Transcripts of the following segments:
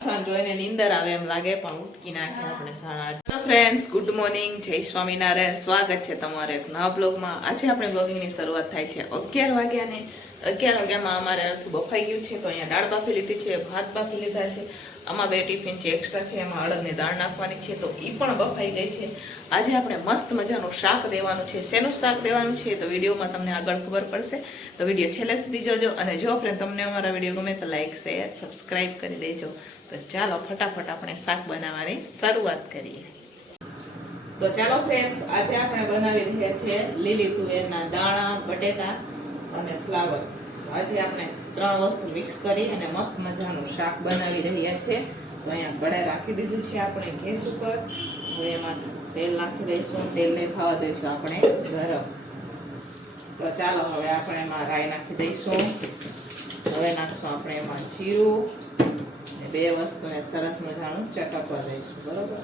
જોઈને નીંદર આવે એમ લાગે, પણ ઉટકી નાખે આપણે સાડા આઠ ફ્રેન્ડ્સ ગુડ મોર્નિંગ જય સ્વામિનારાયણ. સ્વાગત છે તમારે એક નવા બ્લોગમાં. આજે આપણે બ્લોગિંગની શરૂઆત થાય છે અગિયાર વાગ્યાને. અગિયાર વાગ્યામાં અમારે અડધું બફાઈ ગયું છે, તો અહીંયા દાળ બાફી લીધી છે, ભાત બાફી લીધા છે. આમાં બે ટિફિન છે એક્સ્ટ્રા છે, એમાં અડદની દાળ નાખવાની છે, તો એ પણ બફાઈ ગઈ છે. આજે આપણે મસ્ત મજાનું શાક દેવાનું છે. શેનું શાક દેવાનું છે, તો વિડીયોમાં તમને આગળ ખબર પડશે. તો વીડિયો છેલ્લે સુધી જોજો. અને જો ફ્રેન્ડ તમને અમારા વીડિયો ગમે તો લાઈક શેર સબસ્ક્રાઈબ કરી દેજો. તો ચાલો ફટાફટ આપણે શાક બનાવવાની શરૂઆત કરીએ. તો ચાલો ફ્રેન્ડ્સ આજે આપણે બનાવી રહ્યા છીએ લીલી તુવેરના દાણા, બટેટા અને ફ્લાવર. આજે આપણે ત્રણ વસ્તુ મિક્સ કરી અને મસ્ત મજાનું શાક બનાવી રહ્યા છે. તો અહીંયા કડાઈ રાખી દીધું છે આપણે ગેસ ઉપર. હવે એમાં તેલ નાખી દઈશું. તેલને થવા દઈશું આપણે ગરમ. તો ચાલો હવે આપણે એમાં રાઈ નાખી દઈશું. હવે નાખશું આપણે એમાં જીરું. બે વસ્તુને સરસ મજાનું ચટકવા દઈશું, બરોબર?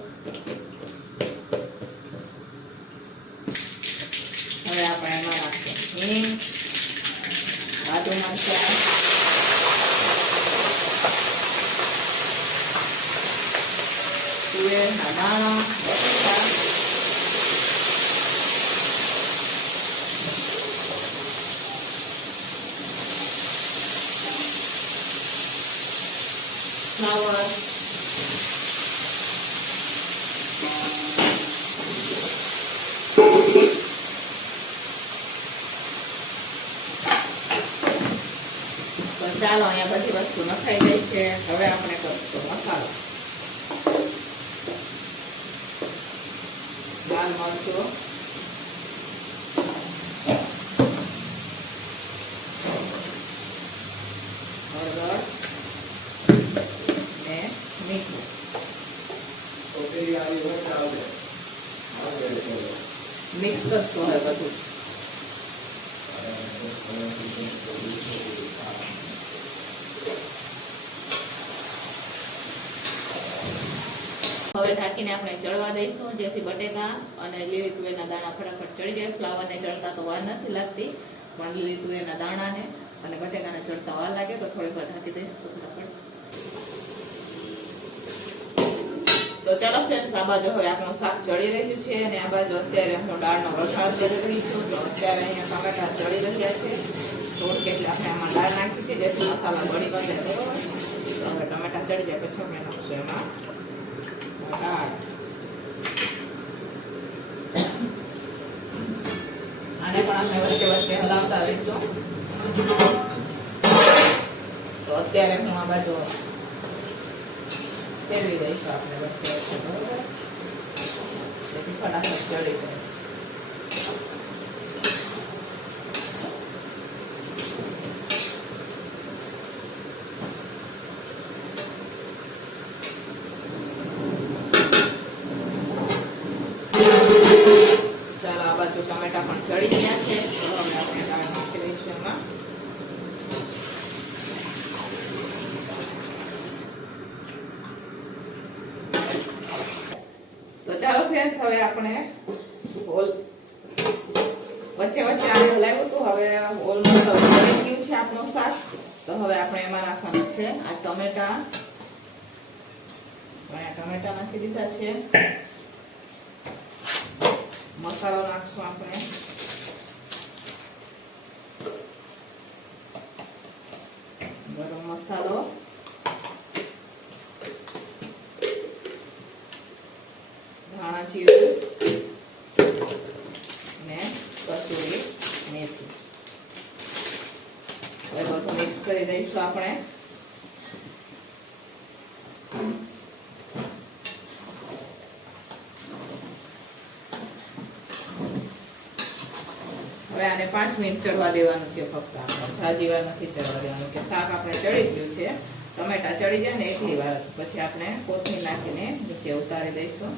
હવે આપણે એમાં નાખીએ હિંગ આદુ મરચાં, તુવેરના બટાકા ફ્લાવર તો બધી વસ્તુ નખાઈ ગઈ છે. હવે આપણે કરશું મસાલો. લાલ મરચું. હળદર. ને મીઠું. મિક્સ કરશું હવે બધું. હવે ઢાંકીને આપણે ચડવા દઈશું, જેથી બટેકા અને લીલી તુવેરના દાણા ફટાફટ ચડી જાય. ફ્લાવરને ચડતા તો વાર નથી લાગતી, પણ લીલી તુવેરના દાણાને અને બટેકાને ચડતા વાર લાગે તો થોડીક વાર ઢાંકી દઈશું તો ફટાફટ. તો ચાલો ફ્રેન્ડ્સ આ બાજુ હવે આપણું શાક ચડી રહ્યું છે અને આ બાજુ અત્યારે હું દાળનો વઘાર કરી રહી છું. તો અત્યારે અહીંયા ટમેટા ચડી રહ્યા છે. તો એટલે આપણે આમાં દાળ નાખી છે, જેથી મસાલા બળી વધે. તો હવે ટમેટા ચડી જાય, પછી અમે નાખશું એમાં. આને પણ આપણે વચ્ચે વચ્ચે હલાવતા રહીશું. તો અત્યારે હું આ બાજુ ફેરવી દઈશું આપણે વચ્ચે વચ્ચે બરોબર ફટાફટ ચડી જાય ચાલો આ બાજુ ટમેટા પણ ચડી ગયા છે. તો હવે આપણે દાળ નાખી લઈશું એમાં. તો ચાલો ફ્રેન્ડ્સ હવે આપણે હોલ વચ્ચે વચ્ચે આને હલાવ્યું હતું. હવે હવે બની ગયું છે આપણું શાક. તો હવે આપણે એમાં નાખવાનું છે આ ટમેટા. ટમેટા નાખી દીધા છે. મસાલો નાખશું આપણે. ગરમ મસાલો. ધાણા જીરું. ને કસૂરી મેથી. હવે બધું મિક્સ કરી દઈશું આપણે. હવે આને પાંચ મિનિટ ચડવા દેવાનું છે ફક્ત આપણે. જાજી વાર નથી ચડવા દેવાનું કે શાક આપણે ચડી ગયું છે. ટમેટા ચડી જાય ને એટલી વાર. પછી આપણે કોથમીર નાખીને નીચે ઉતારી દઈશું.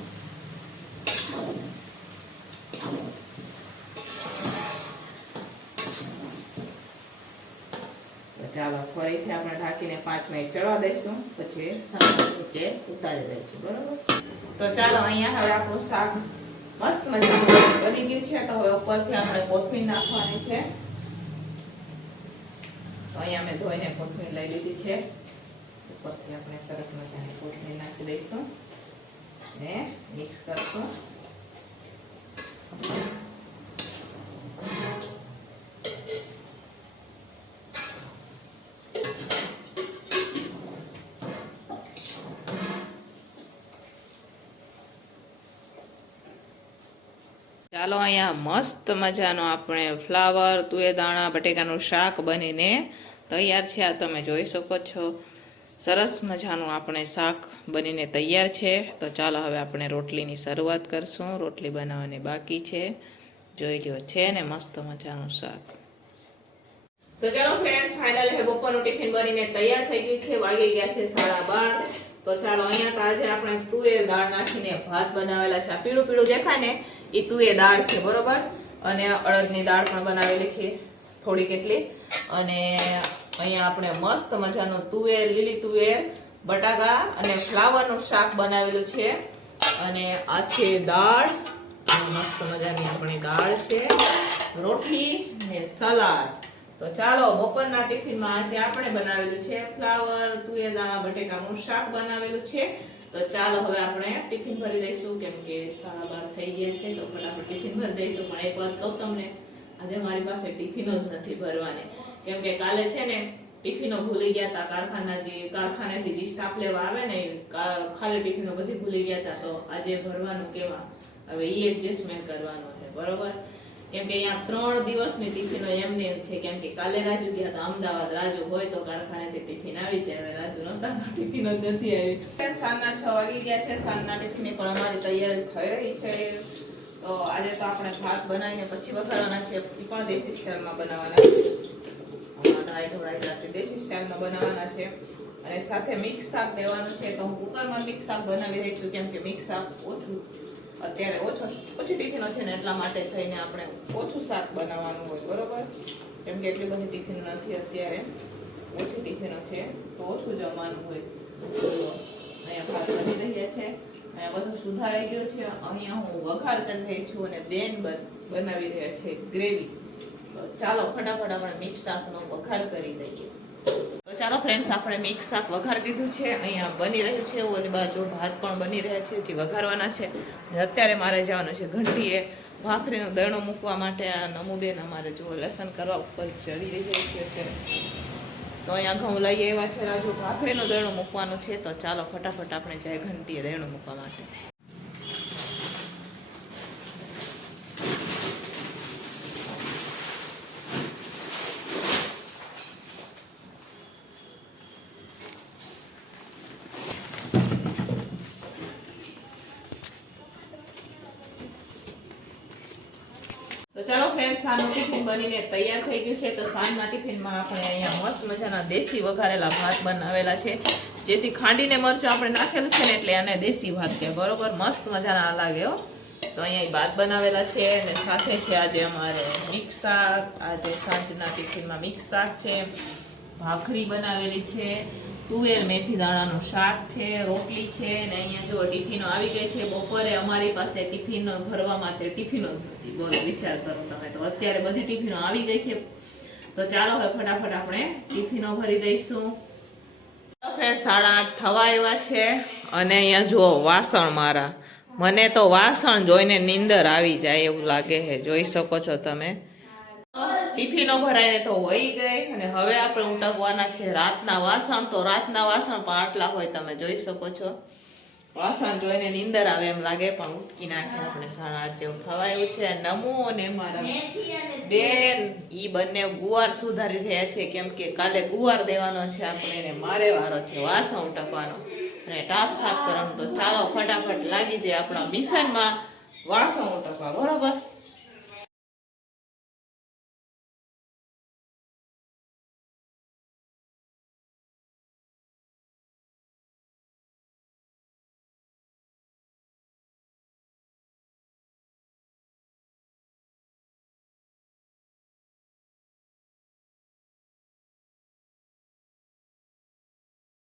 ચાલો ફરીથી આપણે ઢાંકીને પાંચ મિનિટ ચડવા દઈશું. પછી નીચે ઉતારી દઈશું. બરોબર? તો ચાલો, અહીંયા હવે આપણું શાક મસ્ત મજાનું બની ગયું છે. તો હવે ઉપરથી આપણે કોથમીર નાખવાની છે. અહીંયા મેં ધોઈને કોથમીર લઈ લીધી છે. ઉપરથી આપણે સરસ મજાની કોથમીર નાખી દઈશું. ને મિક્સ કરશું. ચાલો અહીંયા મસ્ત મજાનો આપણે ફ્લાવર તુએ દાણા, બટેકાનું શાક બનીને તૈયાર છે. આ તમે જોઈ શકો છો. સરસ મજાનું આપણે શાક બનીને તૈયાર છે. તો ચાલો હવે આપણે રોટલીની શરૂઆત કરશું. રોટલી બનાવવાની બાકી છે. જોઈ લ્યો, છે ને મસ્ત મજાનું શાક. તો ચાલો ફ્રેન્ડ્સ ફાઇનલ હે બપોરનું ટિફિન બનીને તૈયાર થઈ ગયું છે. વાગી ગયા છે સાડા બાર. તો ચાલો અહીંયા તો આજે આપણે તુવેર દાળ નાખીને ભાત બનાવેલા છે. પીળું પીળું દેખાય ને? એ તુવેર દાળ છે, બરોબર? અને અડદની દાળ પણ બનાવેલી છે, થોડી કેટલી. અને અહીંયા આપણે મસ્ત મજાનું તુવેર, લીલી તુવેર, બટાકા અને ફ્લાવરનું શાક બનાવેલું છે. અને આ છે દાળ. મસ્ત મજાની આપણી દાળ છે. રોટલી ને સલાડ. તો ચાલો, બપોરના ટિફિનમાં આજે આપણે બનાવેલું છે ફ્લાવર, તુવેર દાણા બટેકાનું શાક બનાવેલું છે. તો ચાલો હવે આપણે ટિફિન ભરી દઈશું, કેમ કે સાડા બાર થઈ ગયા છે, તો ફટાફટ ટિફિન ભરી દઈશું. પણ એક વાત કહું તમને, આજે મારી પાસે ટિફિનો જ નથી ભરવાની. કેમ કે કાલે છે ને, ટિફિનો ભૂલી ગયા હતા કારખાના જે, કારખાનેથી જે સ્ટાફ લેવા આવે ને ખાલી ટિફિનો બધી ભૂલી ગયા હતા તો આજે ભરવાનું કેવા? હવે એ એડજસ્ટમેન્ટ કરવાનું છે, બરોબર? કેમ કે અહીંયા ત્રણ દિવસની ટિફિનો એમને એમ છે, કેમ કે કાલે રાજુ ગયા હતા, અમદાવાદ રાજુ હોય તો કારખાનેથી ટિફિન આવી જાય, હવે રાજુ નહોતા ટિફિન જ નથી આવી. સાંજના છ વાગી ગયા છે, સાંજના ટિફિન પણ અમારી તૈયારી થઈ રહી છે. તો આજે તો આપણે ભાત બનાવીને પછી વઘારવાના છે એ પણ દેશી સ્ટાઇલમાં બનાવવાના ઢાઈ ઢોળાઈ જાતે દેશી સ્ટાઇલમાં બનાવવાના છે. અને સાથે મિક્સ શાક દેવાનું છે, તો હું કુકરમાં મિક્સ શાક બનાવી રહી છું, કેમ કે મિક્સ શાક ઓછું અત્યારે ઓછો ઓછી ટિફિનો છે ને એટલા માટે થઈને આપણે ઓછું શાક બનાવવાનું હોય, બરોબર? કેમ કે એટલી બધી ટિફિન નથી અત્યારે. ઓછી ટિફિનો છે, તો ઓછું જમવાનું હોય. અહીંયા ભાત બની રહ્યા છે. અહીંયા બધું સુધારાઈ ગયું છે. અહીંયા હું વઘાર કરી રહી છું અને બેન બન- બનાવી રહ્યા છે ગ્રેવી. ચાલો ફટાફટ આપણે મિક્સ શાકનો વઘાર કરી દઈએ ચાલો ફ્રેન્ડ્સ આપણે મિક્સ શાક વઘાર દીધું છે. અહીંયા બની રહ્યું છે. ઓલી બાજુ ભાત પણ બની રહ્યા છે. જે વઘારવાના છે. અત્યારે મારે જવાનું છે ઘંટીએ. ભાખરીનો દરણો મૂકવા માટે આ નમુબેન અમારે જો લસણ કરવા ઉપર ચડી રહી છે અત્યારે. તો અહીંયા ઘઉં લઈ આવ્યા છે રાજુ. ભાખરીનો દરણું મૂકવાનું છે. તો ચાલો ફટાફટ આપણે જાય ઘંટીએ દરણું મૂકવા માટે તો ચાલો ફ્રેન્ડ સાંજનું ટિફિન બનીને તૈયાર થઈ ગયું છે. તો સાંજના ટિફિનમાં આપણે અહીંયા મસ્ત મજાના દેશી વઘારેલા ભાત બનાવેલા છે. જેથી ખાંડીને મરચું આપણે નાખેલું છે ને એટલે આને દેશી ભાત કહે બરોબર? મસ્ત મજાના લાગે હો. તો અહીંયા ભાત બનાવેલા છે અને સાથે છે આજે અમારે મિક્સ શાક. આજે સાંજના ટિફિનમાં મિક્સ શાક છે. ભાખરી બનાવેલી છે. તુવેર, મેથી દાણાનું શાક છે, રોટલી છે ને અહીંયા જો ટિફિનો આવી ગઈ છે, બપોરે અમારી પાસે ટિફિનો ભરવા માટે ટિફિનો જ નથી બોલો, વિચાર કરો તમે તો. અત્યારે બધી ટિફિનો આવી ગઈ છે. તો ચાલો હવે ફટાફટ આપણે ટિફિનો ભરી દઈશું. સાડા આઠ થવા આવ્યા છે અને અહીંયા જુઓ, વાસણ મારા. મને તો વાસણ જોઈને નીંદર આવી જાય એવું લાગે છે. જોઈ શકો છો તમે. ટિફિનો ભરાઈને તો વહી ગઈ અને હવે આપણે ઉટકવાના છે રાતના વાસણ. તો રાતના વાસણ પણ આટલા હોય તમે જોઈ શકો છો. વાસણ જોઈને નીંદર આવે એમ લાગે, પણ ઉટકી નાખે આપણે સાડા આઠ જેવું થવાયું છે. નમો અને મારા બેન, ઈ બંને ગુવાર સુધારી રહ્યા છે, કેમ કે કાલે ગુવાર દેવાનો છે આપણે એને મારે વારો છે વાસણ ઉટકવાનો. અને ટાપ સાફ કરવાનું તો ચાલો ફટાફટ લાગી જાય આપણા મિશનમાં વાસણ ઉટકવા, બરોબર?